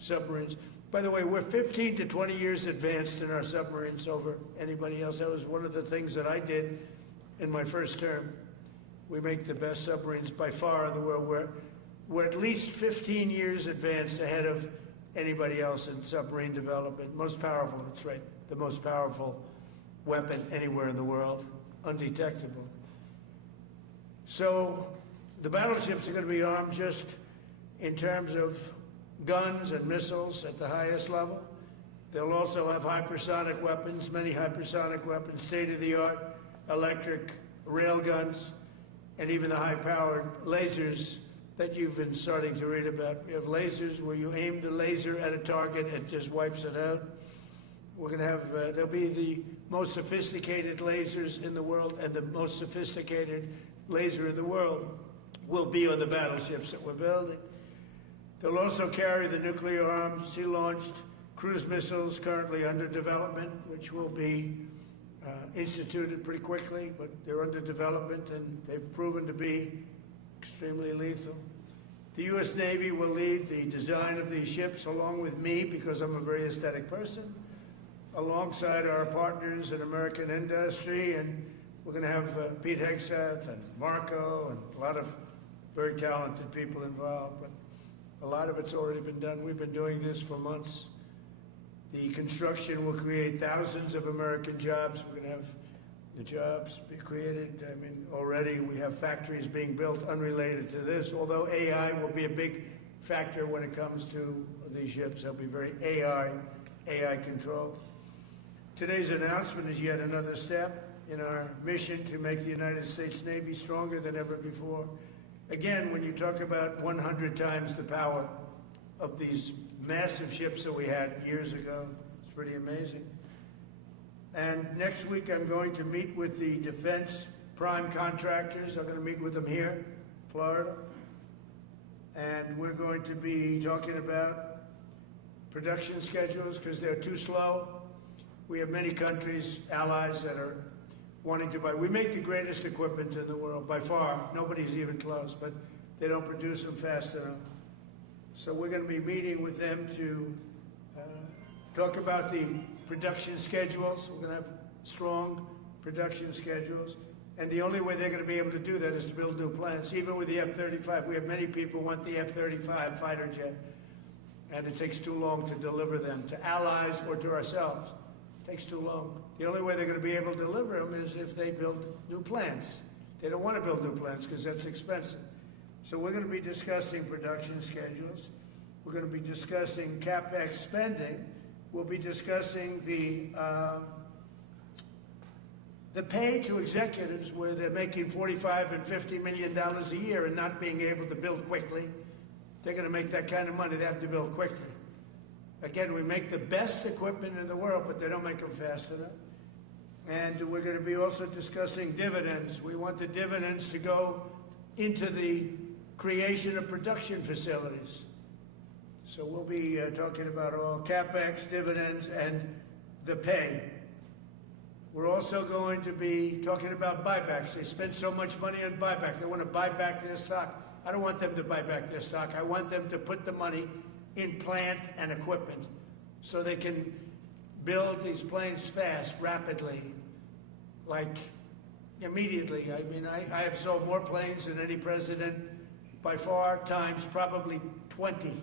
submarines. By the way, we're 15 to 20 years advanced in our submarines over anybody else. That was one of the things that I did in my first term. We make the best submarines by far in the world. We're at least 15 years advanced ahead of anybody else in submarine development. Most powerful, that's right, the most powerful weapon anywhere in the world, undetectable. So the battleships are going to be armed just in terms of guns and missiles at the highest level. They'll also have hypersonic weapons, many hypersonic weapons, state-of-the-art electric rail guns, and even the high-powered lasers that you've been starting to read about. We have lasers where you aim the laser at a target, it just wipes it out. We're going to have, there'll be the most sophisticated lasers in the world, and the most sophisticated laser in the world will be on the battleships that we're building. They'll also carry the nuclear armed, sea-launched cruise missiles currently under development, which will be instituted pretty quickly, but they're under development and they've proven to be extremely lethal. The U.S. Navy will lead the design of these ships along with me, because I'm a very aesthetic person, alongside our partners in American industry, and we're going to have Pete Hegseth and Marco and a lot of very talented people involved, but a lot of it's already been done. We've been doing this for months. The construction will create thousands of American jobs. We're going to have the jobs be created. I mean, already we have factories being built unrelated to this, although AI will be a big factor when it comes to these ships. They'll be very AI controlled. Today's announcement is yet another step in our mission to make the United States Navy stronger than ever before. Again, when you talk about 100 times the power of these massive ships that we had years ago, it's pretty amazing. And next week I'm going to meet with the defense prime contractors. I'm going to meet with them here, Florida. And we're going to be talking about production schedules because they're too slow. We have many countries, allies, that are wanting to buy. We make the greatest equipment in the world, by far. Nobody's even close, but they don't produce them fast enough. So we're going to be meeting with them to talk about the production schedules. We're going to have strong production schedules. And the only way they're going to be able to do that is to build new plants. Even with the F-35, we have many people who want the F-35 fighter jet, and it takes too long to deliver them to allies or to ourselves. It takes too long. The only way they're going to be able to deliver them is if they build new plants. They don't want to build new plants because that's expensive. So we're going to be discussing production schedules. We're going to be discussing CapEx spending. We'll be discussing the pay to executives where they're making $45 and $50 million a year and not being able to build quickly. They're going to make that kind of money. They have to build quickly. Again, we make the best equipment in the world, but they don't make them fast enough. And we're going to be also discussing dividends. We want the dividends to go into the creation of production facilities. So we'll be talking about all CapEx, dividends, and the pay. We're also going to be talking about buybacks. They spend so much money on buybacks. They want to buy back their stock. I don't want them to buy back their stock. I want them to put the money in plant and equipment so they can build these planes fast, rapidly, like immediately. I mean, I have sold more planes than any president by far, times probably 20.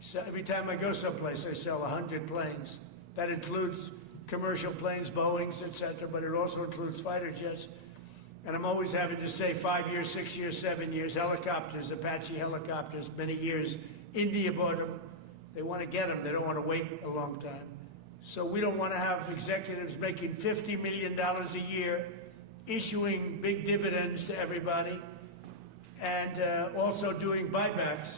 So every time I go someplace, I sell 100 planes. That includes commercial planes, Boeings, etc., but it also includes fighter jets. And I'm always having to say 5 years, 6 years, 7 years, helicopters, Apache helicopters, many years. India bought them. They want to get them. They don't want to wait a long time. So we don't want to have executives making $50 million a year, issuing big dividends to everybody, and also doing buybacks.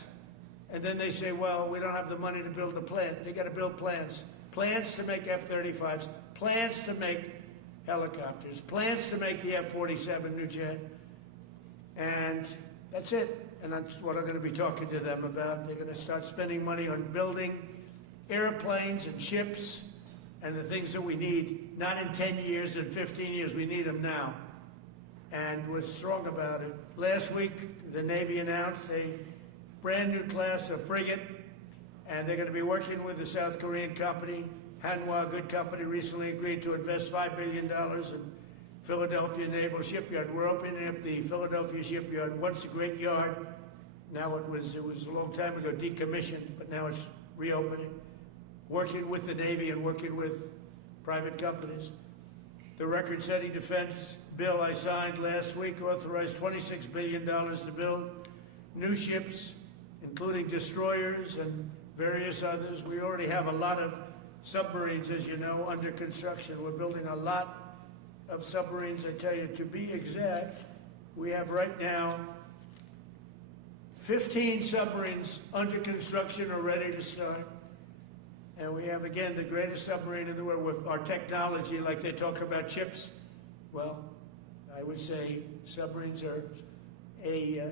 And then they say, well, we don't have the money to build a plant. They got to build plants. Plants to make F-35s, plants to make helicopters, plants to make the F-47 new jet. And that's it. And that's what I'm going to be talking to them about. They're going to start spending money on building airplanes and ships and the things that we need, not in 10 years and 15 years. We need them now. And we're strong about it. Last week, the Navy announced a brand new class of frigate, And they're going to be working with the South Korean company. Hanwha, a good company, recently agreed to invest $5 billion in Philadelphia Naval Shipyard. We're opening up the Philadelphia Shipyard. Once a great yard. Now it was a long time ago decommissioned, but now it's reopening. Working with the Navy and working with private companies. The record-setting defense bill I signed last week authorized $26 billion to build new ships, including destroyers and various others. We already have a lot of submarines, as you know, under construction. We're building a lot of submarines. I tell you, to be exact, we have right now 15 submarines under construction or ready to start. And we have, again, the greatest submarine in the world with our technology, like they talk about chips. Well, I would say submarines are a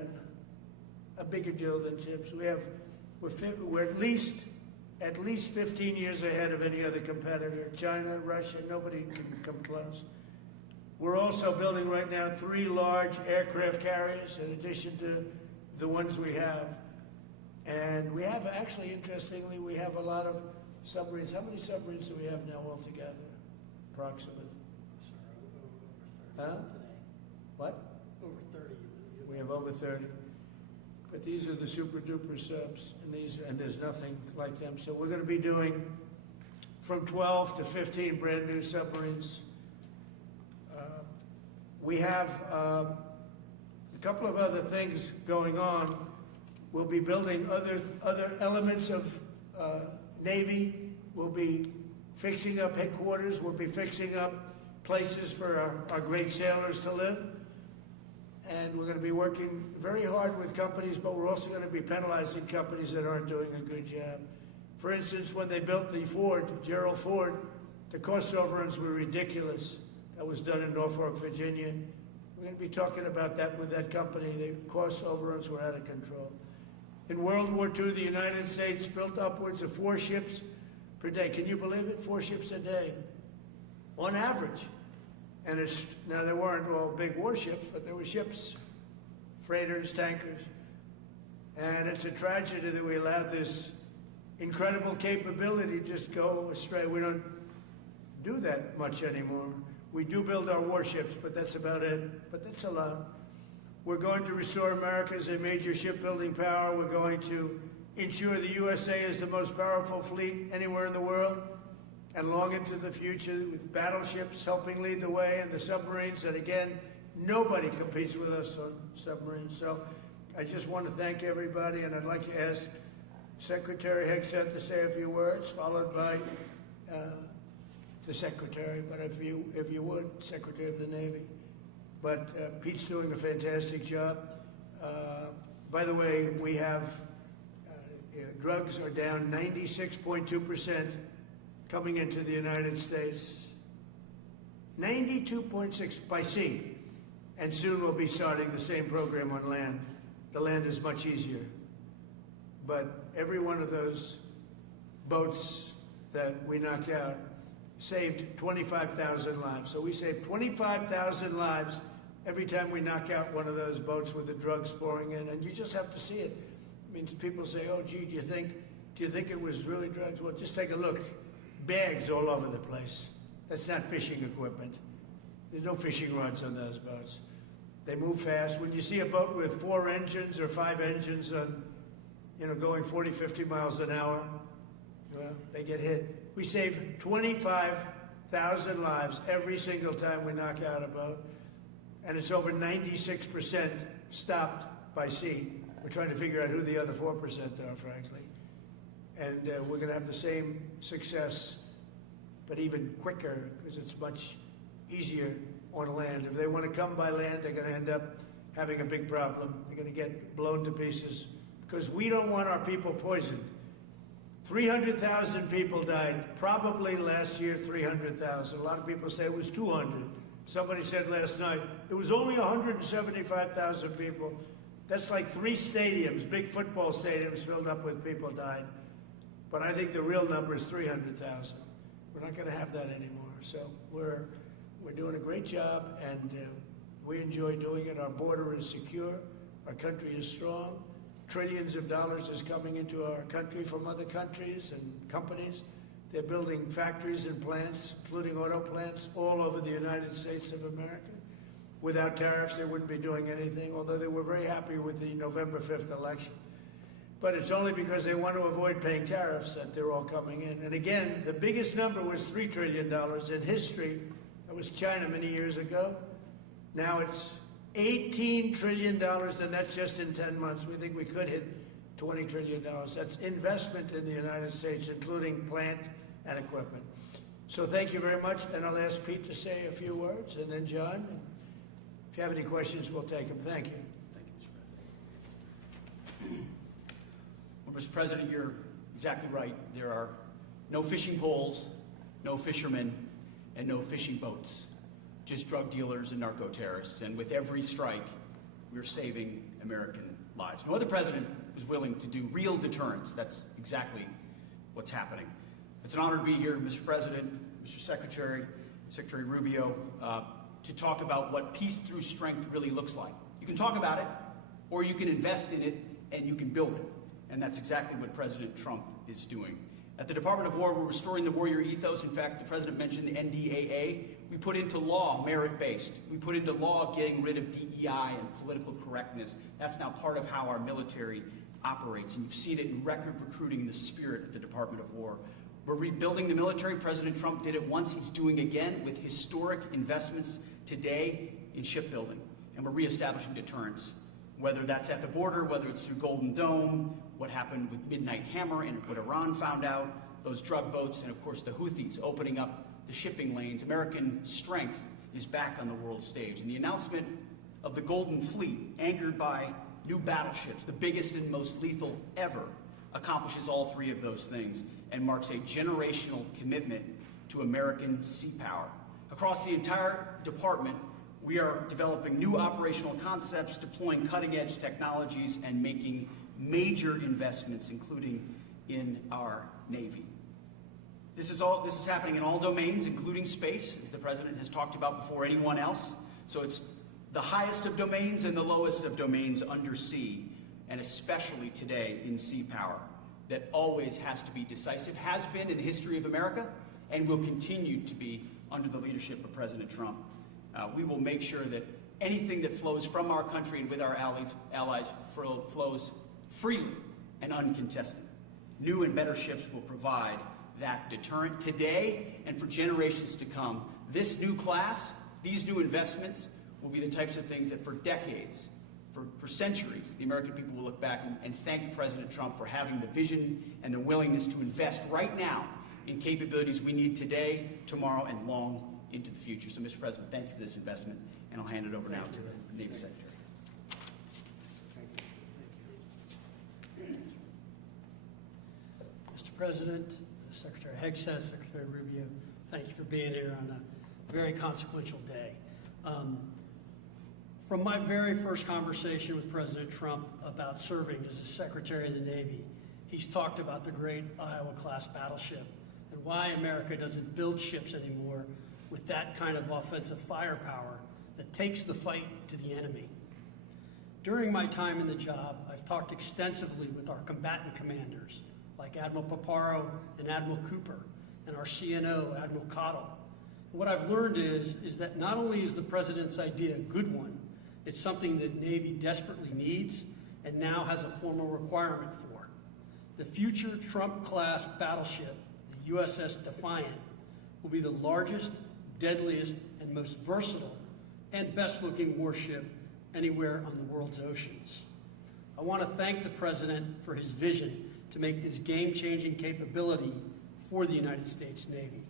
bigger deal than chips. We're at least 15 years ahead of any other competitor. China, Russia, nobody can come close. We're also building right now 3 large aircraft carriers in addition to the ones we have. And we have, actually, interestingly, we have a lot of submarines. How many submarines do we have now altogether, approximately? Huh? What? Over 30. We have over 30. But these are the super duper subs, and there's nothing like them. So we're going to be doing from 12 to 15 brand new submarines. We have a couple of other things going on. We'll be building other elements of Navy. We'll be fixing up headquarters. We'll be fixing up places for our great sailors to live. And we're going to be working very hard with companies, but we're also going to be penalizing companies that aren't doing a good job. For instance, when they built the Ford, Gerald Ford, the cost overruns were ridiculous. That was done in Norfolk, Virginia. We're going to be talking about that with that company. The cost overruns were out of control. In World War II, the United States built upwards of 4 ships per day. Can you believe it? 4 ships a day, on average. And now there weren't all big warships, but there were ships, freighters, tankers. And it's a tragedy that we allowed this incredible capability just go astray. We don't do that much anymore. We do build our warships, but that's about it. But that's a lot. We're going to restore America as a major shipbuilding power. We're going to ensure the USA is the most powerful fleet anywhere in the world, and long into the future, with battleships helping lead the way, and the submarines, and again, nobody competes with us on submarines. So I just want to thank everybody, and I'd like to ask Secretary Hegseth to say a few words, followed by the Secretary, but if you would, Secretary of the Navy. But Pete's doing a fantastic job. By the way, we have, drugs are down 96.2% coming into the United States. 92.6 by sea. And soon we'll be starting the same program on land. The land is much easier. But every one of those boats that we knocked out saved 25,000 lives. So we saved 25,000 lives every time we knock out one of those boats with the drugs pouring in. And you just have to see it. I mean, people say, oh, gee, do you think it was really drugs? Well, just take a look. Bags all over the place. That's not fishing equipment. There's no fishing rods on those boats. They move fast. When you see a boat with 4 engines or 5 engines on, going 40, 50 miles an hour, well, they get hit. We save 25,000 lives every single time we knock out a boat. And it's over 96% stopped by sea. We're trying to figure out who the other 4% are, frankly. And we're going to have the same success, but even quicker, because it's much easier on land. If they want to come by land, they're going to end up having a big problem. They're going to get blown to pieces, because we don't want our people poisoned. 300,000 people died, probably last year 300,000. A lot of people say it was 200. Somebody said last night, it was only 175,000 people. That's like 3 stadiums, big football stadiums filled up with people died. But I think the real number is 300,000. We're not going to have that anymore. So we're doing a great job, and we enjoy doing it. Our border is secure. Our country is strong. trillions of dollars is coming into our country from other countries and companies. They're building factories and plants, including auto plants, all over the United States of America. Without tariffs, they wouldn't be doing anything, although they were very happy with the November 5th election. But it's only because they want to avoid paying tariffs that they're all coming in. And again, the biggest number was $3 trillion in history. That was China many years ago. Now it's $18 trillion, and that's just in 10 months. We think we could hit $20 trillion. That's investment in the United States, including plant and equipment. So thank you very much, and I'll ask Pete to say a few words, and then John. If you have any questions, we'll take them. Thank you. Thank you, Mr. President. Well, Mr. President, you're exactly right. There are no fishing poles, no fishermen, and no fishing boats. Just drug dealers and narco-terrorists. And with every strike, we're saving American lives. No other president was willing to do real deterrence. That's exactly what's happening. It's an honor to be here, Mr. President, Mr. Secretary, Secretary Rubio, to talk about what peace through strength really looks like. You can talk about it, or you can invest in it, and you can build it. And that's exactly what President Trump is doing. At the Department of War, we're restoring the warrior ethos. In fact, the President mentioned the NDAA. We put into law merit-based. We put into law getting rid of DEI and political correctness. That's now part of how our military operates. And you've seen it in record recruiting in the spirit at the Department of War. We're rebuilding the military. President Trump did it once. He's doing again with historic investments today in shipbuilding. And we're reestablishing deterrence, whether that's at the border, whether it's through Golden Dome, what happened with Midnight Hammer and what Iran found out, those drug boats, and of course the Houthis opening up the shipping lanes. American strength is back on the world stage. And the announcement of the Golden Fleet, anchored by new battleships, the biggest and most lethal ever, accomplishes all three of those things and marks a generational commitment to American sea power. Across the entire department, we are developing new operational concepts, deploying cutting-edge technologies, and making major investments, including in our Navy. This is happening in all domains, including space, as the President has talked about before anyone else. So it's the highest of domains and the lowest of domains under sea, and especially today in sea power, that always has to be decisive, has been in the history of America, and will continue to be under the leadership of President Trump. We will make sure that anything that flows from our country and with our allies flows freely and uncontested. New and better ships will provide that deterrent today and for generations to come. This new class, these new investments, will be the types of things that for decades, for centuries, the American people will look back and thank President Trump for having the vision and the willingness to invest right now in capabilities we need today, tomorrow, and long into the future. So, Mr. President, thank you for this investment, and I'll hand it over now to the Navy Secretary. Mr. President, Secretary Hegseth, Secretary Rubio, thank you for being here on a very consequential day. From my very first conversation with President Trump about serving as a Secretary of the Navy, he's talked about the great Iowa-class battleship and why America doesn't build ships anymore with that kind of offensive firepower that takes the fight to the enemy. During my time in the job, I've talked extensively with our combatant commanders, like Admiral Paparo and Admiral Cooper, and our CNO, Admiral Cottle. And what I've learned is that not only is the President's idea a good one, it's something that Navy desperately needs and now has a formal requirement for. The future Trump-class battleship, the USS Defiant, will be the largest, deadliest, and most versatile and best-looking warship anywhere on the world's oceans. I want to thank the President for his vision to make this game-changing capability for the United States Navy.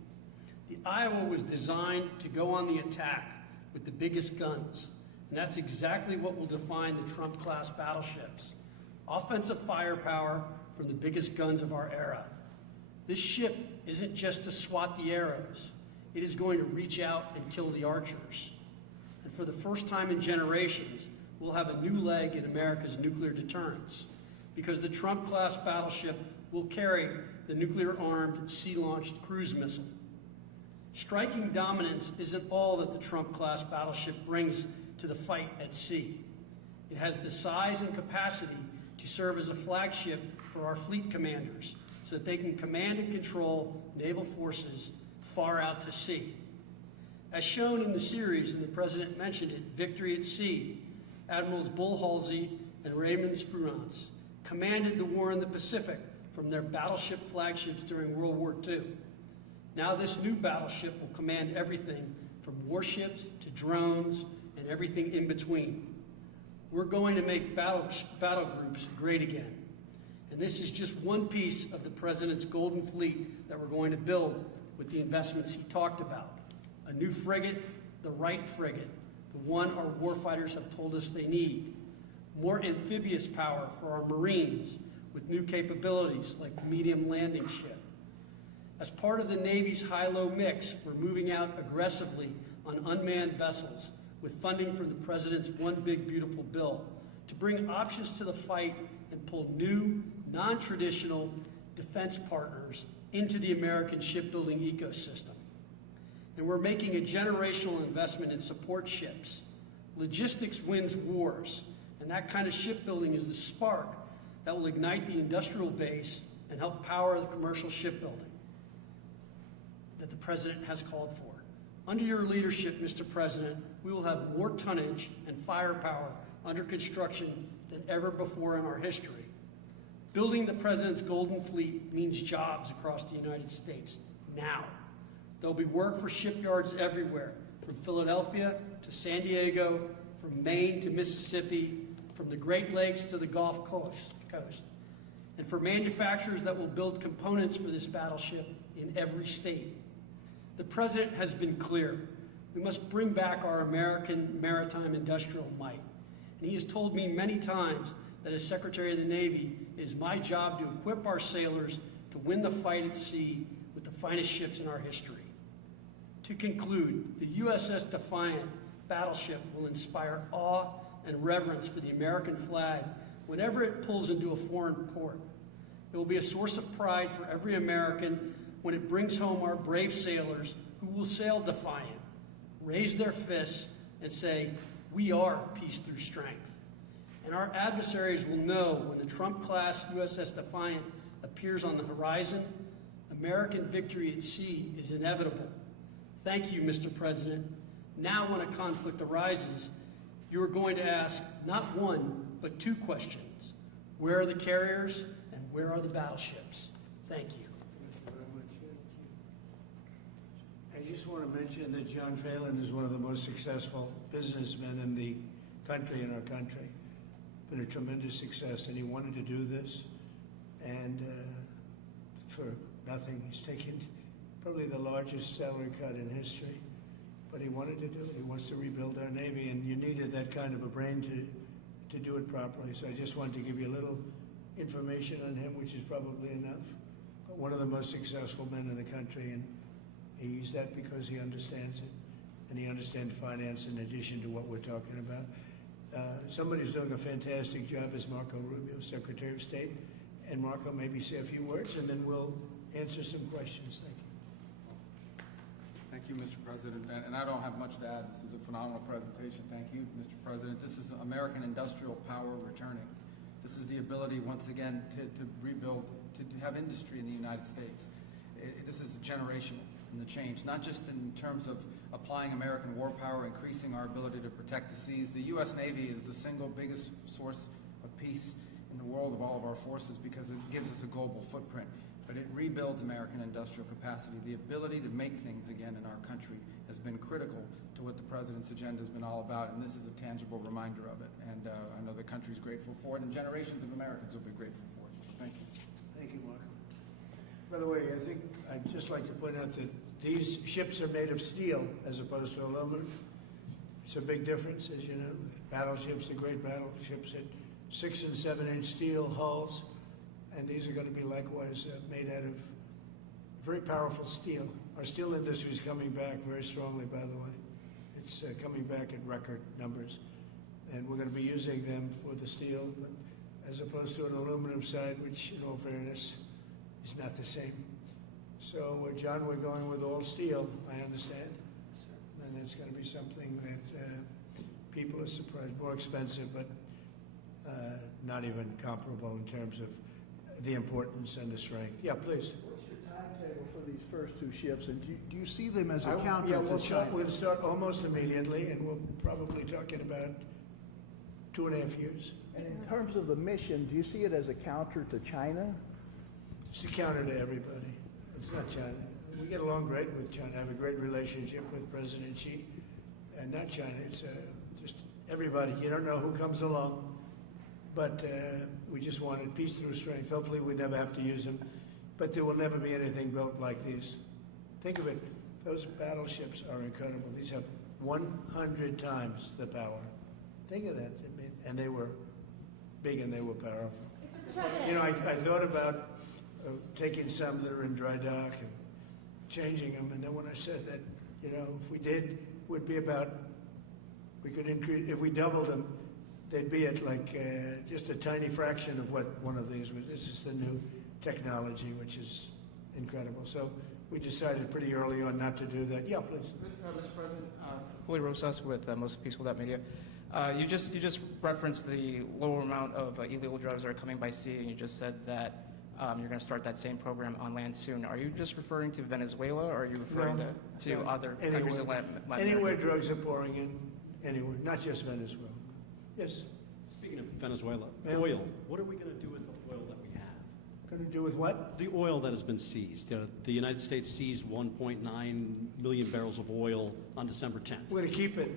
The Iowa was designed to go on the attack with the biggest guns, and that's exactly what will define the Trump-class battleships. Offensive firepower from the biggest guns of our era. This ship isn't just to swat the arrows. It is going to reach out and kill the archers. And for the first time in generations, we'll have a new leg in America's nuclear deterrence, because the Trump-class battleship will carry the nuclear-armed, sea-launched cruise missile. Striking dominance isn't all that the Trump-class battleship brings to the fight at sea. It has the size and capacity to serve as a flagship for our fleet commanders so that they can command and control naval forces far out to sea. As shown in the series, and the President mentioned it, Victory at Sea, Admirals Bull Halsey and Raymond Spruance commanded the war in the Pacific from their battleship flagships during World War II. Now this new battleship will command everything from warships to drones and everything in between. We're going to make battle groups great again. And this is just one piece of the President's Golden Fleet that we're going to build with the investments he talked about. A new frigate, the right frigate, the one our warfighters have told us they need. More amphibious power for our Marines with new capabilities like the medium landing ship. As part of the Navy's high-low mix, we're moving out aggressively on unmanned vessels with funding from the President's One Big Beautiful Bill to bring options to the fight and pull new, non-traditional defense partners into the American shipbuilding ecosystem. And we're making a generational investment in support ships. Logistics wins wars, and that kind of shipbuilding is the spark that will ignite the industrial base and help power the commercial shipbuilding that the President has called for. Under your leadership, Mr. President, we will have more tonnage and firepower under construction than ever before in our history. Building the President's Golden Fleet means jobs across the United States now. There'll be work for shipyards everywhere, from Philadelphia to San Diego, from Maine to Mississippi, from the Great Lakes to the Gulf Coast. And for manufacturers that will build components for this battleship in every state. The President has been clear. We must bring back our American maritime industrial might. And he has told me many times that as Secretary of the Navy, it is my job to equip our sailors to win the fight at sea with the finest ships in our history. To conclude, the USS Defiant battleship will inspire awe and reverence for the American flag whenever it pulls into a foreign port. It will be a source of pride for every American when it brings home our brave sailors who will sail defiant, raise their fists, and say, "We are peace through strength." And our adversaries will know when the Trump-class USS Defiant appears on the horizon, American victory at sea is inevitable. Thank you, Mr. President. Now when a conflict arises, you are going to ask not one, but two questions. Where are the carriers and where are the battleships? Thank you. Thank you very much. I just want to mention that John Phelan is one of the most successful businessmen in the country, in our country. Been a tremendous success, and he wanted to do this, and for nothing. He's taken probably the largest salary cut in history, but he wanted to do it. He wants to rebuild our Navy, and you needed that kind of a brain to do it properly. So I just wanted to give you a little information on him, which is probably enough. But one of the most successful men in the country, and he's that because he understands it, and he understands finance in addition to what we're talking about. Somebody who's doing a fantastic job is Marco Rubio, Secretary of State. And Marco, maybe say a few words, and then we'll answer some questions. Thank you. Thank you, Mr. President. And I don't have much to add. This is a phenomenal presentation. Thank you, Mr. President. This is American industrial power returning. This is the ability, once again, to rebuild, to have industry in the United States. This is generational in the change, not just in terms of applying American war power, increasing our ability to protect the seas. The U.S. Navy is the single biggest source of peace in the world of all of our forces because it gives us a global footprint. But it rebuilds American industrial capacity. The ability to make things again in our country has been critical to what the President's agenda has been all about, and this is a tangible reminder of it. And I know the country's grateful for it, and generations of Americans will be grateful for it. So thank you. Thank you, Marco. By the way, I think I'd just like to point out that these ships are made of steel as opposed to aluminum. It's a big difference, as you know. Battleships, the great battleships, had 6- and 7-inch steel hulls, and these are going to be likewise made out of very powerful steel. Our steel industry is coming back very strongly, by the way. It's coming back at record numbers, and we're going to be using them for the steel, but as opposed to an aluminum side, which, in all fairness, is not the same. So, John, we're going with all steel, I understand. And it's going to be something that people are surprised, more expensive, but not even comparable in terms of the importance and the strength. Yeah, please. What's your timetable for these first two ships, and do you see them as a Yeah, counter to China? we'll start almost immediately, and we'll probably talk in about 2.5 years. And in terms of the mission, do you see it as a counter to China? It's a counter to everybody. It's not China. We get along great with China. I have a great relationship with President Xi, and not China. It's just everybody. You don't know who comes along, but we just wanted peace through strength. Hopefully we never have to use them, but there will never be anything built like these. Think of it. Those battleships are incredible. These have 100 times the power. Think of that. I mean, and they were big and they were powerful. You know, I thought about taking some that are in dry dock and changing them, and then when I said that, you know, if we did, would be about, we could increase, if we doubled them, they'd be at like just a tiny fraction of what one of these was. This is the new technology, which is incredible. So we decided pretty early on not to do that. Yeah, please. Mr. President, Julio Rosas with Most Peaceful Media. You just referenced the lower amount of illegal drugs that are coming by sea, and you just said that you're going to start that same program on land soon. Are you just referring to Venezuela, or are you referring to No, other countries in Latin America? Anywhere drugs are pouring in, anywhere, not just Venezuela. Yes. Speaking of Venezuela, Yeah. oil. What are we going to do with the oil that we have? Going to do with what? The oil that has been seized. The United States seized 1.9 million barrels of oil on December 10th. We're going to keep it.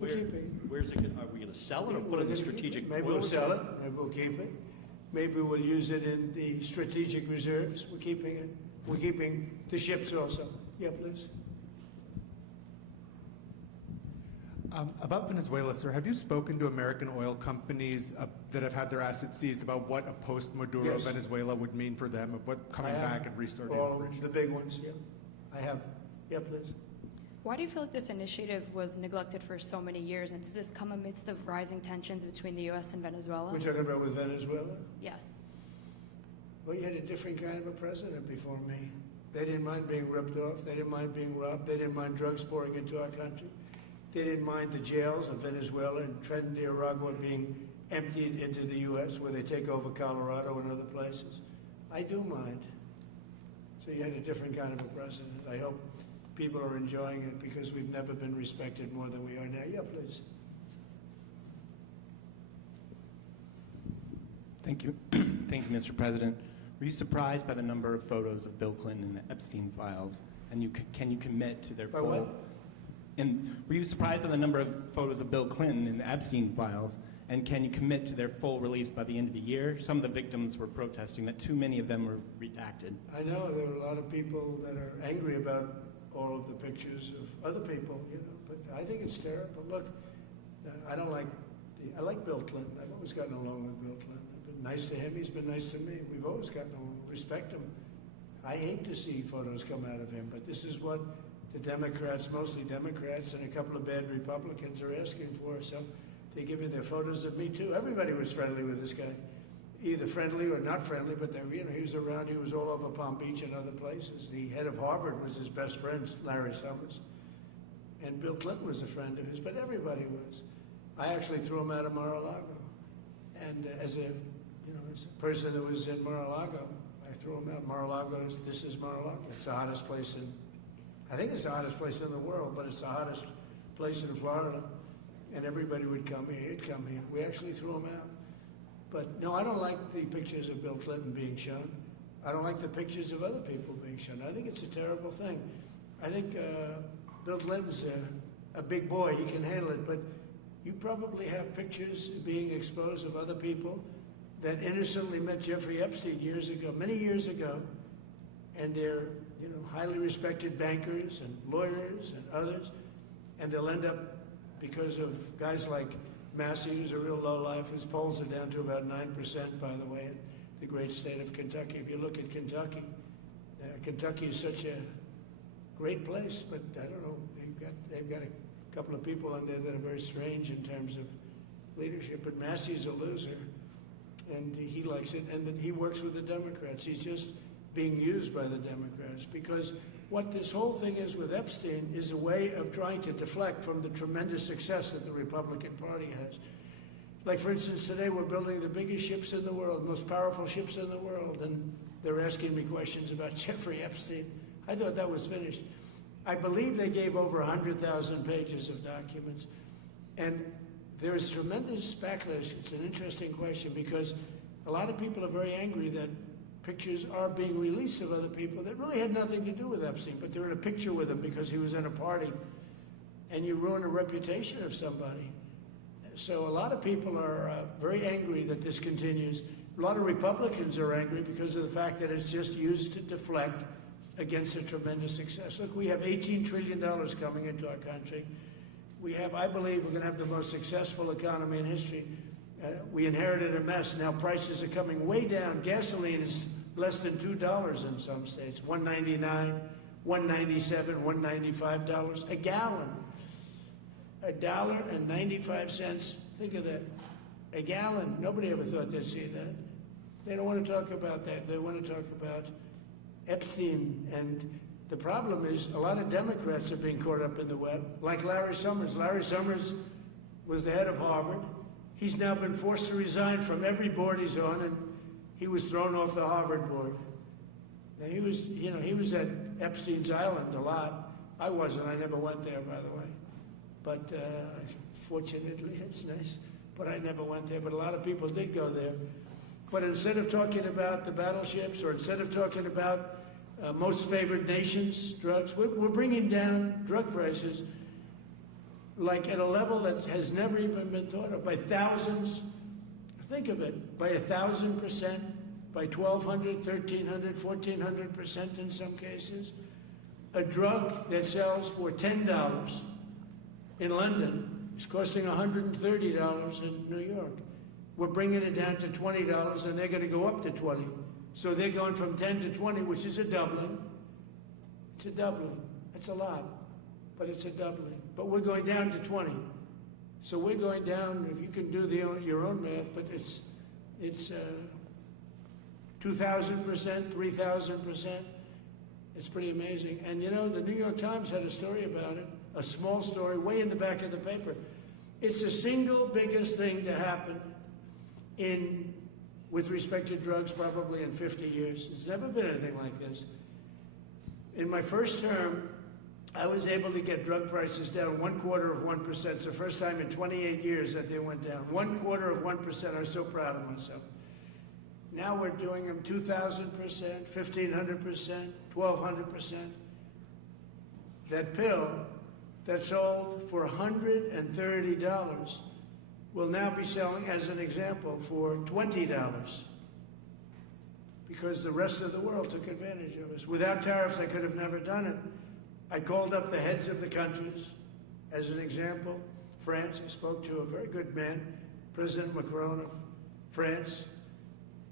We're Where- keeping. Where's it? Are we going to sell it or We're put it in gonna the keep it. strategic Maybe oil we'll sell reserve? it. Maybe we'll keep it. Maybe we'll use it in the strategic reserves. We're keeping it. We're keeping the ships also. Yeah, please. About Venezuela, sir, have you spoken to American oil companies that have had their assets seized about what a post-Maduro Yes. Venezuela would mean for them, of what coming I have back and restarting all of operations? the big ones, yeah. I have. Yeah, please. Why do you feel like this initiative was neglected for so many years, and does this come amidst the rising tensions between the U.S. and Venezuela? We're talking about with Venezuela? Yes. Well, you had a different kind of a president before me. They didn't mind being ripped off. They didn't mind being robbed. They didn't mind drugs pouring into our country. They didn't mind the jails of Venezuela and Trinidad and Nicaragua being emptied into the U.S., where they take over Colorado and other places. I do mind. So you had a different kind of a president. I hope people are enjoying it because we've never been respected more than we are now. Yeah, please. Thank you. Thank you, Mr. President. Were you surprised by the number of photos of Bill Clinton in the Epstein files? And can you commit to their By full... what? And were you surprised by the number of photos of Bill Clinton in the Epstein files? And can you commit to their full release by the end of the year? Some of the victims were protesting that too many of them were redacted. I know there are a lot of people that are angry about all of the pictures of other people, you know, but I think it's terrible. Look, I like Bill Clinton. I've always gotten along with Bill Clinton. I've been nice to him. He's been nice to me. We've always gotten along. Respect him. I hate to see photos come out of him, but this is what the Democrats, mostly Democrats, and a couple of bad Republicans are asking for. So they give me their photos of me too. Everybody was friendly with this guy, either friendly or not friendly. But he was around. He was all over Palm Beach and other places. The head of Harvard was his best friend, Larry Summers, and Bill Clinton was a friend of his. But everybody was. I actually threw him out of Mar-a-Lago, and as a person who was in Mar-a-Lago, I threw him out. Mar-a-Lago this is Mar-a-Lago. It's the hottest place I think it's the hottest place in the world, but it's the hottest place in Florida. And everybody would come here. He'd come here. We actually threw him out. But no, I don't like the pictures of Bill Clinton being shown. I don't like the pictures of other people being shown. I think it's a terrible thing. I think Bill Clinton's a big boy. He can handle it. But you probably have pictures being exposed of other people that innocently met Jeffrey Epstein years ago, many years ago, and they're highly respected bankers and lawyers and others, and they'll end up, because of guys like Massey, who's a real lowlife, whose polls are down to about 9%, by the way, in the great state of Kentucky. If you look at Kentucky, Kentucky is such a great place, but I don't know, they've got a couple of people on there that are very strange in terms of leadership, but Massey's a loser, and he likes it, and then he works with the Democrats. He's just being used by the Democrats, because what this whole thing is with Epstein is a way of trying to deflect from the tremendous success that the Republican Party has. Like, for instance, today we're building the biggest ships in the world, most powerful ships in the world, and they're asking me questions about Jeffrey Epstein. I thought that was finished. I believe they gave over 100,000 pages of documents, and there is tremendous backlash. It's an interesting question because a lot of people are very angry that pictures are being released of other people that really had nothing to do with Epstein, but they're in a picture with him because he was in a party, and you ruin a reputation of somebody. So a lot of people are very angry that this continues. A lot of Republicans are angry because of the fact that it's just used to deflect against a tremendous success. Look, we have $18 trillion coming into our country. We have, I believe, we're going to have the most successful economy in history. We inherited a mess. Now prices are coming way down. Gasoline is less than $2 in some states. $1.99, $1.97, $1.95 a gallon. $1.95. Think of that. A gallon. Nobody ever thought they'd see that. They don't want to talk about that. They want to talk about Epstein. And the problem is a lot of Democrats are being caught up in the web, like Larry Summers. Larry Summers was the head of Harvard. He's now been forced to resign from every board he's on, and he was thrown off the Harvard board. Now, he was at Epstein's Island a lot. I wasn't. I never went there, by the way. But fortunately, it's nice. But I never went there. But a lot of people did go there. But instead of talking about the battleships, or instead of talking about most favored nations drugs, we're bringing down drug prices like at a level that has never even been thought of, by thousands. Think of it, by 1,000%, by 1,200, 1,300, 1,400% in some cases. A drug that sells for $10 in London is costing $130 in New York. We're bringing it down to $20, and they're going to go up to 20. So they're going from 10 to 20, which is a doubling. It's a doubling. It's a lot, but it's a doubling. But we're going down to 20. So we're going down, if you can do your own math, but it's 2,000%, 3,000%. It's pretty amazing. And you know, the New York Times had a story about it, a small story, way in the back of the paper. It's the single biggest thing to happen with respect to drugs probably in 50 years. It's never been anything like this. In my first term, I was able to get drug prices down 1/4%. It's the first time in 28 years that they went down. 1/4%. I'm so proud of myself. Now we're doing them 2,000%, 1,500%, 1,200%. That pill that sold for $130 will now be selling, as an example, for $20. Because the rest of the world took advantage of us. Without tariffs, I could have never done it. I called up the heads of the countries. As an example, France, I spoke to a very good man, President Macron of France.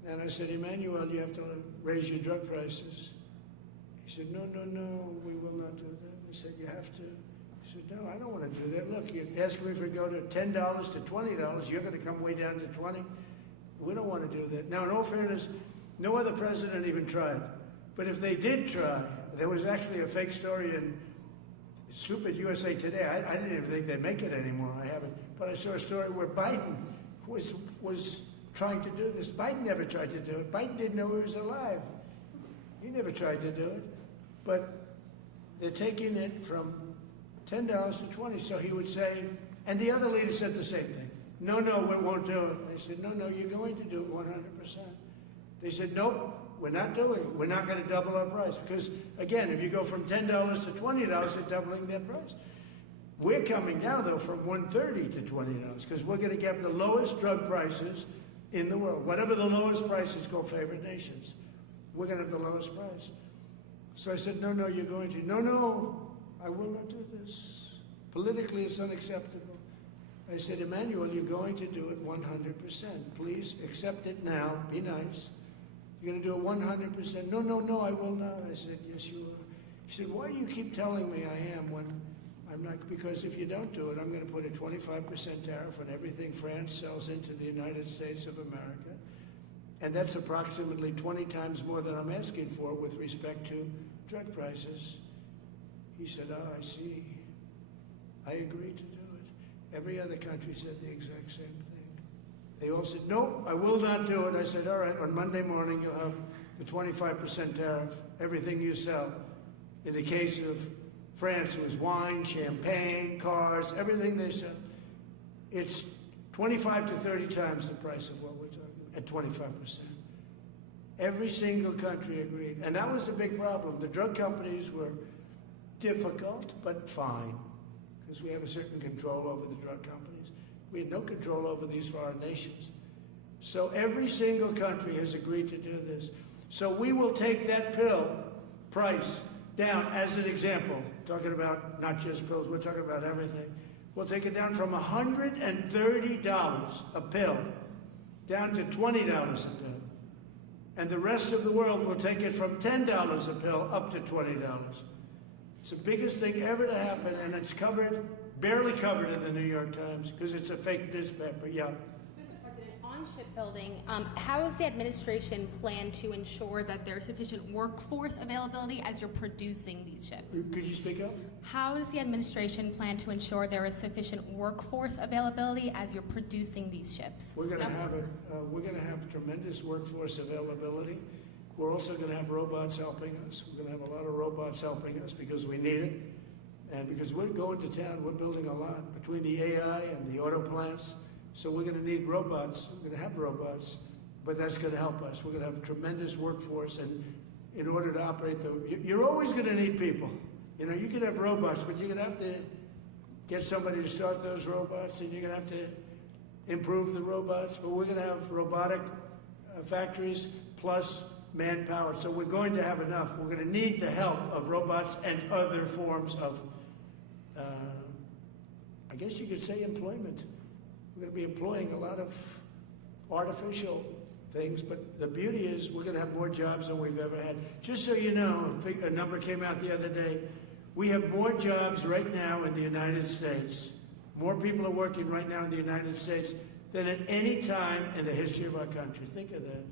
And I said, Emmanuel, you have to raise your drug prices. He said, no, we will not do that. I said, you have to. He said, no, I don't want to do that. Look, you're asking me if we go to $10 to $20, you're going to come way down to 20. We don't want to do that. Now, in all fairness, no other president even tried. But if they did try, there was actually a fake story in stupid USA Today. I didn't even think they'd make it anymore. I haven't. But I saw a story where Biden was trying to do this. Biden never tried to do it. Biden didn't know he was alive. He never tried to do it. But they're taking it from $10 to $20. So he would say, and the other leader said the same thing. No, we won't do it. I said, no, you're going to do it 100%. They said, nope. We're not doing it. We're not going to double our price. Because, again, if you go from $10 to $20, they're doubling their price. We're coming down, though, from $130 to $20, because we're going to get the lowest drug prices in the world. Whatever the lowest price is called favored nations, we're going to have the lowest price. So I said, no, you're going to. No, I will not do this. Politically, it's unacceptable. I said, Emmanuel, you're going to do it 100%. Please accept it now. Be nice. You're going to do it 100%. No, I will not. I said, yes, you are. He said, why do you keep telling me I am when I'm not? Because if you don't do it, I'm going to put a 25% tariff on everything France sells into the United States of America. And that's approximately 20 times more than I'm asking for with respect to drug prices. He said, I see. I agree to do it. Every other country said the exact same thing. They all said, "No, I will not do it." I said, "All right, on Monday morning you'll have the 25% tariff, everything you sell." In the case of France, it was wine, champagne, cars, everything they sell. It's 25 to 30 times the price of what we're talking about, at 25%. Every single country agreed. And that was a big problem. The drug companies were difficult, but fine, because we have a certain control over the drug companies. We had no control over these foreign nations. So every single country has agreed to do this. So we will take that pill price down, as an example, talking about not just pills, we're talking about everything. We'll take it down from $130 a pill down to $20 a pill. And the rest of the world will take it from $10 a pill up to $20. It's the biggest thing ever to happen, and it's covered, barely covered in the New York Times, because it's a fake newspaper. Yeah. Mr. President, on shipbuilding, how does the administration plan to ensure that there's sufficient workforce availability as you're producing these ships? Could you speak up? How does the administration plan to ensure there is sufficient workforce availability as you're producing these ships? We're going to have we're going to have tremendous workforce availability. We're also going to have robots helping us. We're going to have a lot of robots helping us because we need it. And because we're going to town, we're building a lot between the AI and the auto plants. So we're going to need robots. We're going to have robots, but that's going to help us. We're going to have a tremendous workforce. And in order to operate you're always going to need people. You know, you can have robots, but you're going to have to get somebody to start those robots, and you're going to have to improve the robots. But we're going to have robotic factories plus manpower. So we're going to have enough. We're going to need the help of robots and other forms of, I guess you could say, employment. We're going to be employing a lot of artificial things, but the beauty is we're going to have more jobs than we've ever had. Just so you know, a number came out the other day. We have more jobs right now in the United States. More people are working right now in the United States than at any time in the history of our country. Think of that.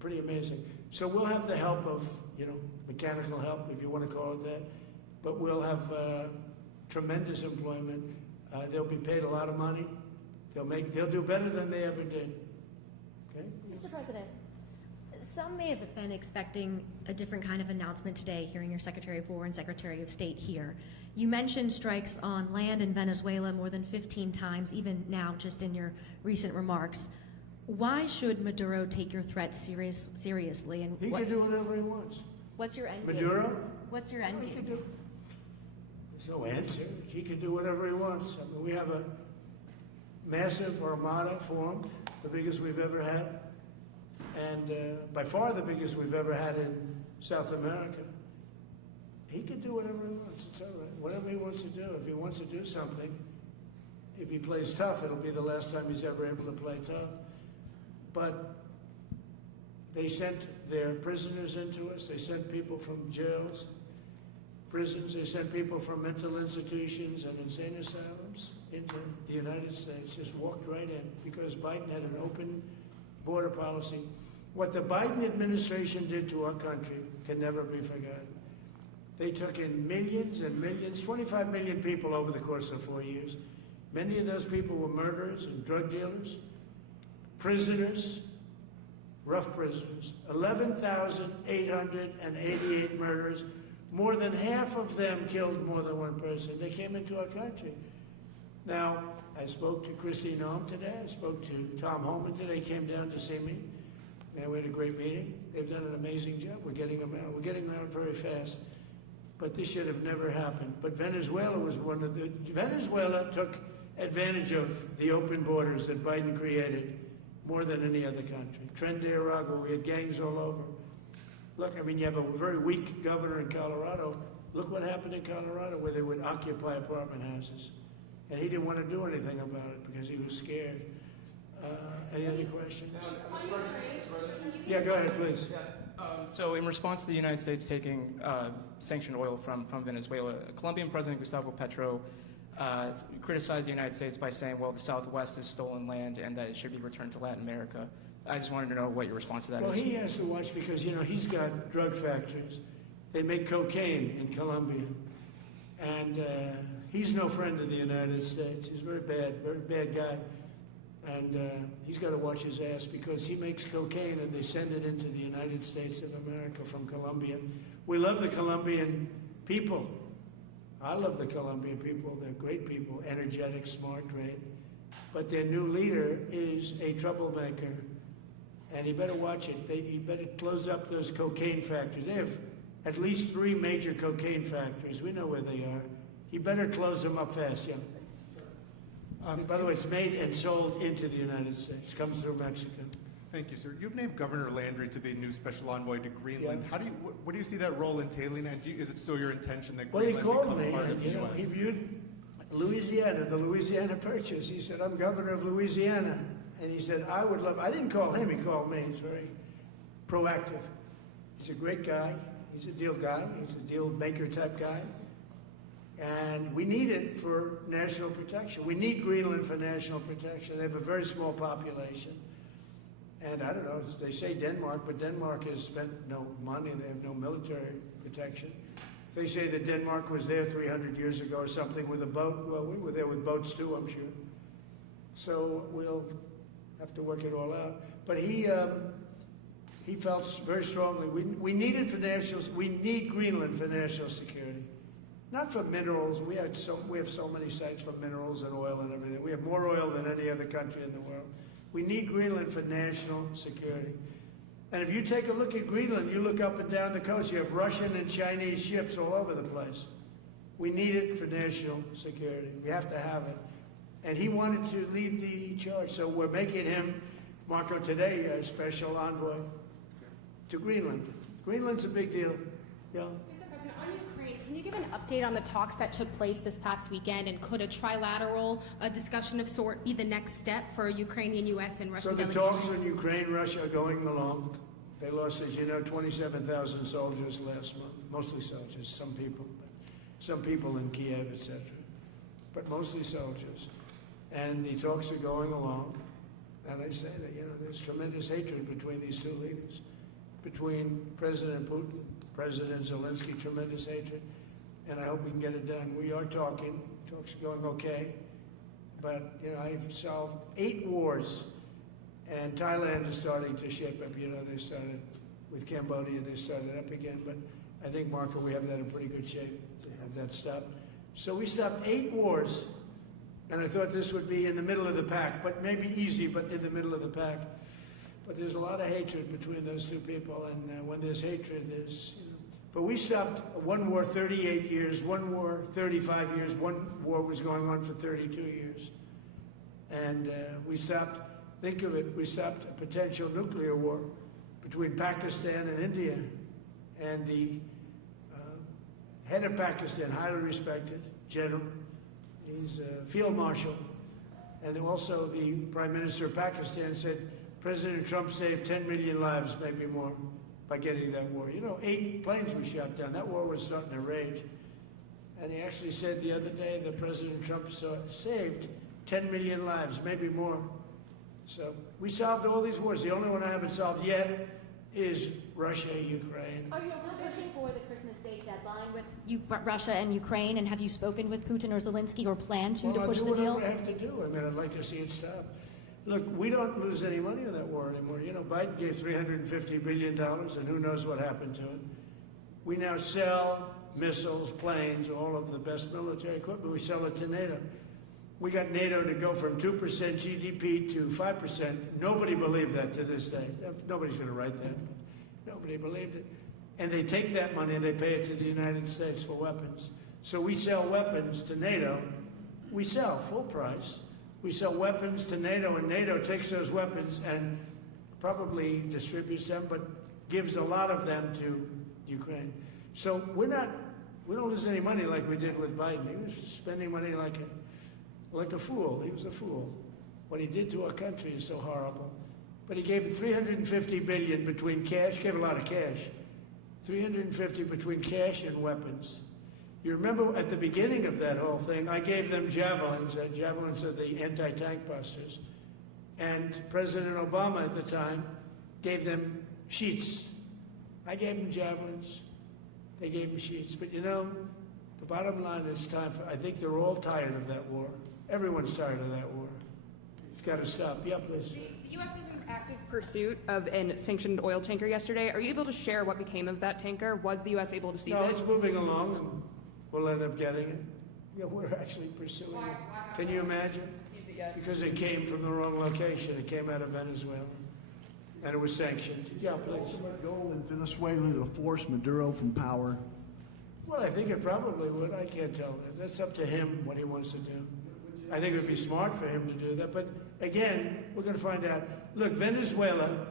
Pretty amazing. So we'll have the help of, mechanical help, if you want to call it that, but we'll have tremendous employment. They'll be paid a lot of money. They'll do better than they ever did. Okay? Mr. President, some may have been expecting a different kind of announcement today, hearing your Secretary of War and Secretary of State here. You mentioned strikes on land in Venezuela more than 15 times, even now, just in your recent remarks. Why should Maduro take your threats seriously? And He can do whatever he wants. What's your end game? Maduro? What's your end game? There's no answer. He can do whatever he wants. I mean, we have a massive armada formed, the biggest we've ever had, and by far the biggest we've ever had in South America. He can do whatever he wants. It's all right. Whatever he wants to do. If he wants to do something, if he plays tough, it'll be the last time he's ever able to play tough. But they sent their prisoners into us. They sent people from jails, prisons. They sent people from mental institutions and insane asylums into the United States. Just walked right in because Biden had an open border policy. What the Biden administration did to our country can never be forgotten. They took in millions and millions, 25 million people over the course of 4 years. Many of those people were murderers and drug dealers, prisoners, rough prisoners. 11,888 murders. More than half of them killed more than one person. They came into our country. Now, I spoke to Christine Noem today. I spoke to Tom Homan today. He came down to see me. And we had a great meeting. They've done an amazing job. We're getting them out. We're getting them out very fast. But this should have never happened. But Venezuela was one of the... Venezuela took advantage of the open borders that Biden created more than any other country. Tren de Aragua, we had gangs all over. Look, I mean, you have a very weak governor in Colorado. Look what happened in Colorado where they would occupy apartment houses. And he didn't want to do anything about it because he was scared. Any other questions? Yeah, go ahead, please. So in response to the United States taking sanctioned oil from Venezuela, Colombian President Gustavo Petro criticized the United States by saying, well, the Southwest is stolen land and that it should be returned to Latin America. I just wanted to know what your response to that is. Well, he has to watch because, he's got drug factories. They make cocaine in Colombia. And he's no friend of the United States. He's very bad guy. And he's got to watch his ass because he makes cocaine and they send it into the United States of America from Colombia. We love the Colombian people. I love the Colombian people. They're great people, energetic, smart, great. But their new leader is a troublemaker, and he better watch it. He better close up those cocaine factories. They have at least 3 major cocaine factories. We know where they are. He better close them up fast, yeah. By the way, it's made and sold into the United States. Comes through Mexico. Thank you, sir. You've named Governor Landry to be new special envoy to Greenland. Yeah. How do you, what do you see that role entailing? And is it still your intention that Well, he Greenland called become me, part of and the you know, U.S.? he viewed Louisiana, the Louisiana Purchase. He said, I'm governor of Louisiana. And he said, I would love, I didn't call him, he called me. He's very proactive. He's a great guy. He's a deal guy. He's a deal maker type guy. And we need it for national protection. We need Greenland for national protection. They have a very small population. And I don't know, they say Denmark, but Denmark has spent no money. They have no military protection. If they say that Denmark was there 300 years ago or something with a boat, well, we were there with boats too, I'm sure. So we'll have to work it all out. But he felt very strongly, we need it for we need Greenland for national security. Not for minerals. We have so many sites for minerals and oil and everything. We have more oil than any other country in the world. We need Greenland for national security. And if you take a look at Greenland, you look up and down the coast, you have Russian and Chinese ships all over the place. We need it for national security. We have to have it. And he wanted to lead the charge. So we're making him, Marco, today, a special envoy to Greenland. Greenland's a big deal. Yeah. On Ukraine, can you give an update on the talks that took place this past weekend, and could a trilateral discussion of sort be the next step for Ukrainian, U.S., and Russian So the delegations? talks on Ukraine, Russia are going along. They lost, as you know, 27,000 soldiers last month, mostly soldiers, some people in Kiev, etc., but mostly soldiers. And the talks are going along. And I say that, you know, there's tremendous hatred between these two leaders, between President Putin, President Zelensky, tremendous hatred, and I hope we can get it done. We are talking. Talks are going okay. But, you know, I've solved 8 wars, and Thailand is starting to shape up. You know, they started with Cambodia, they started up again. But I think, Marco, we have that in pretty good shape to have that stopped. So we stopped 8 wars, and I thought this would be in the middle of the pack, but maybe easy, but in the middle of the pack. But there's a lot of hatred between those two people, and when there's hatred, there's, you know. But we stopped one war 38 years, one war 35 years, one war was going on for 32 years. And we stopped, think of it, we stopped a potential nuclear war between Pakistan and India. And the head of Pakistan, highly respected general, he's a field marshal, and also the Prime Minister of Pakistan said, President Trump saved 10 million lives, maybe more, by getting that war. You know, 8 planes were shot down. That war was starting to rage. And he actually said the other day that President Trump saved 10 million lives, maybe more. So we solved all these wars. The only one I haven't solved yet is Russia, Ukraine. Are you still pushing for the Christmas Day deadline with Russia and Ukraine? And have you spoken with Putin or Zelensky or plan to push the deal? I'll do whatever I have to do. I mean, I'd like to see it stop. Look, we don't lose any money on that war anymore. You know, Biden gave $350 billion, and who knows what happened to it. We now sell missiles, planes, all of the best military equipment. We sell it to NATO. We got NATO to go from 2% GDP to 5%. Nobody believed that to this day. Nobody's going to write that, but nobody believed it. And they take that money and they pay it to the United States for weapons. So we sell weapons to NATO. We sell full price. We sell weapons to NATO, and NATO takes those weapons and probably distributes them, but gives a lot of them to Ukraine. So we don't lose any money like we did with Biden. He was spending money like a fool. He was a fool. What he did to our country is so horrible. But he gave $350 billion between cash, gave a lot of cash, $350 between cash and weapons. You remember at the beginning of that whole thing, I gave them javelins. Javelins are the anti-tank busters. And President Obama at the time gave them sheets. I gave them javelins. They gave them sheets. But you know, the bottom line is time for, I think they're all tired of that war. Everyone's tired of that war. It's got to stop. Yeah, please. The U.S. was in active pursuit of a sanctioned oil tanker yesterday. Are you able to share what became of that tanker? Was the U.S. able to seize No, it? it's moving along, and we'll end up getting it. Yeah, we're actually pursuing it. Can you imagine? Because it came from the wrong location. It came out of Venezuela, and it was sanctioned. Yeah, please. Ultimate goal in Venezuela to force Maduro from power. Well, I think it probably would. I can't tell that. That's up to him what he wants to do. I think it would be smart for him to do that. But again, we're going to find out. Look, Venezuela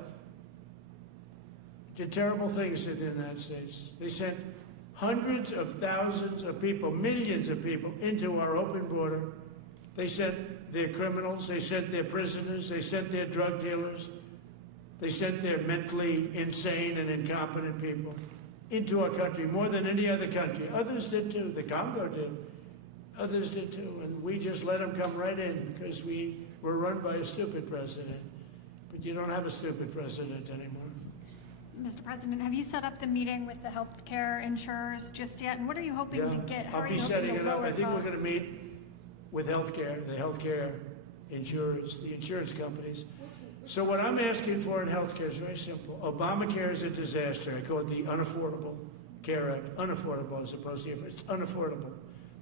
did terrible things to the United States. They sent hundreds of thousands of people, millions of people, into our open border. They sent their criminals, they sent their prisoners, they sent their drug dealers, they sent their mentally insane and incompetent people into our country more than any other country. Others did too. The Congo did. Others did too. And we just let them come right in because we were run by a stupid president. But you don't have a stupid president anymore. Mr. President, have you set up the meeting with the healthcare insurers just yet? And what are you hoping to get? How I'll are be you hoping setting to it up. lower I think we're costs? going to meet with the healthcare insurers, the insurance companies. So what I'm asking for in healthcare is very simple. Obamacare is a disaster. I call it the Unaffordable Care Act. Unaffordable as opposed to, it's unaffordable.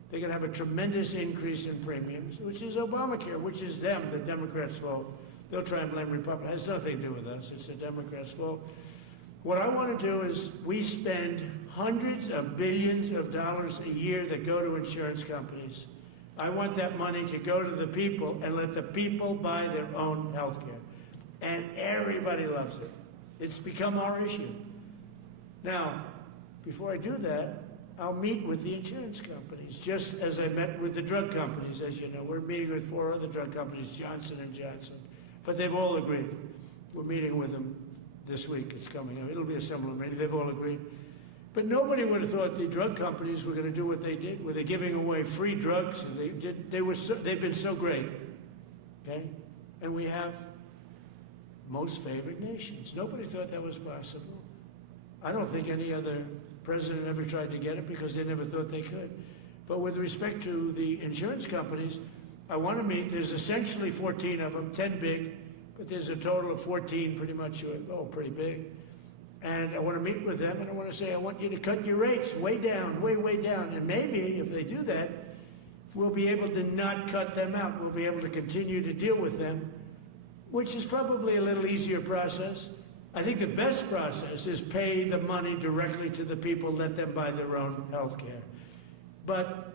They're going to have a tremendous increase in premiums, which is Obamacare, which is them, the Democrats' fault. They'll try and blame Republicans. It has nothing to do with us. It's the Democrats' fault. What I want to do is we spend hundreds of billions of dollars a year that go to insurance companies. I want that money to go to the people and let the people buy their own health care. And everybody loves it. It's become our issue. Now, before I do that, I'll meet with the insurance companies, just as I met with the drug companies. As you know, we're meeting with 4 other drug companies, Johnson & Johnson. But they've all agreed. We're meeting with them this week. It's coming up. It'll be a similar meeting. They've all agreed. But nobody would have thought the drug companies were going to do what they did, where they're giving away free drugs. And they've been so great. Okay? And we have most favored nations. Nobody thought that was possible. I don't think any other president ever tried to get it because they never thought they could. But with respect to the insurance companies, I want to meet. There's essentially 14 of them, 10 big, but there's a total of 14 pretty much, pretty big. And I want to meet with them, and I want to say, I want you to cut your rates way down, way, way down. And maybe if they do that, we'll be able to not cut them out. We'll be able to continue to deal with them, which is probably a little easier process. I think the best process is pay the money directly to the people, let them buy their own health care. But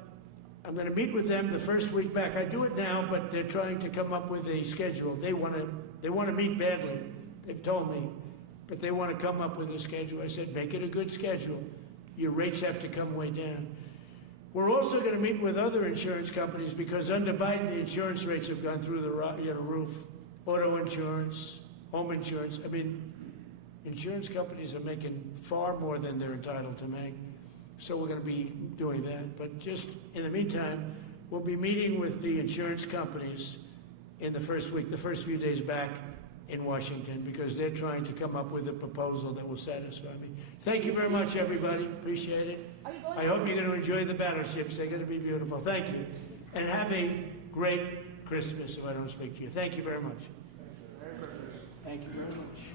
I'm going to meet with them the first week back. I do it now, but they're trying to come up with a schedule. They want to meet badly. They've told me. But they want to come up with a schedule. I said, make it a good schedule. Your rates have to come way down. We're also going to meet with other insurance companies because under Biden, the insurance rates have gone through the roof. Auto insurance, home insurance. I mean, insurance companies are making far more than they're entitled to make. So we're going to be doing that. But just in the meantime, we'll be meeting with the insurance companies in the first week, the first few days back in Washington, because they're trying to come up with a proposal that will satisfy me. Thank you very much, everybody. Appreciate it. I hope you're going to enjoy the battleships. They're going to be beautiful. Thank you. And have a great Christmas if I don't speak to you. Thank you very much. Merry Christmas. Thank you very much.